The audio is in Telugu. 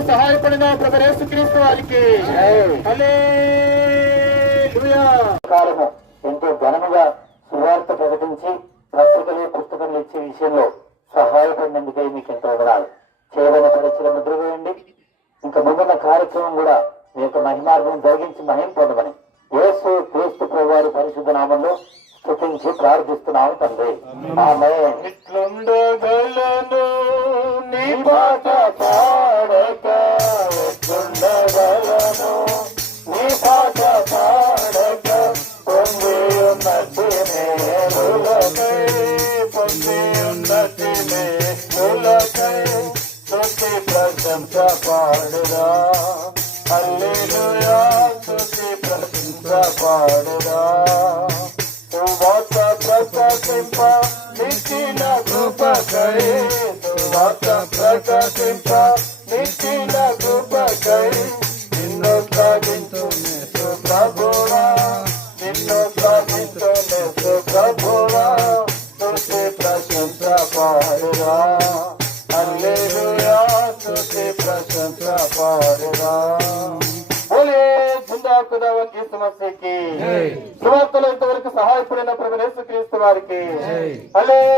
వరకు సహాయపడిన ప్రభు యేసుక్రీస్తు వారికి హల్లెలూయా. కాలము ఎంతో ఘనముగా సువార్త ప్రకటించి పత్రికలు పుస్తకాలు ఇచ్చే విషయంలో సహాయపడినందుకే మీకు ఎంతో వందనాలు. చేయబడిన పరీక్షల ముద్ర వేయండి. ఇంకా ముందున్న కార్యక్రమం కూడా మీ యొక్క మహిమార్గం జరిగించి మహిమ పొందమని యేసు క్రీస్తు ప్రభువారి పరిశుద్ధ నామంలో స్తుతించి ప్రార్థిస్తున్నాము తండ్రి. ఆమేన్. ఇట్లుండగలను నీ పాట పాడక, ఎట్లుండగలను నీ పాట పాడక, పొంది ఉన్నతి మేలులకై, పొంది ఉన్నతి మేలులకై స్తుతి ప్రశంస పాడురా. హల్లెలూయా స్తుతి ప్రశంస పాడురా. సువార్త ప్రకటింప నిత్య కృపకై, సువార్త ప్రకటింప నిత్య కృపకై నిన్ను సాగించునే ప్రభువా, నిన్ను సాగించునే ప్రభువా స్తుతి ప్రశంస పాడురా. హల్లెలూయా స్తుతి ప్రశంస పాడురా. బోలే జిందా ఖుదావత్ యేసు మసీహ్కి సువార్తలో ఇంతవరకు సహాయపడిన ప్రభు యేసుక్రీస్తు వారికి హల్లెలూయా.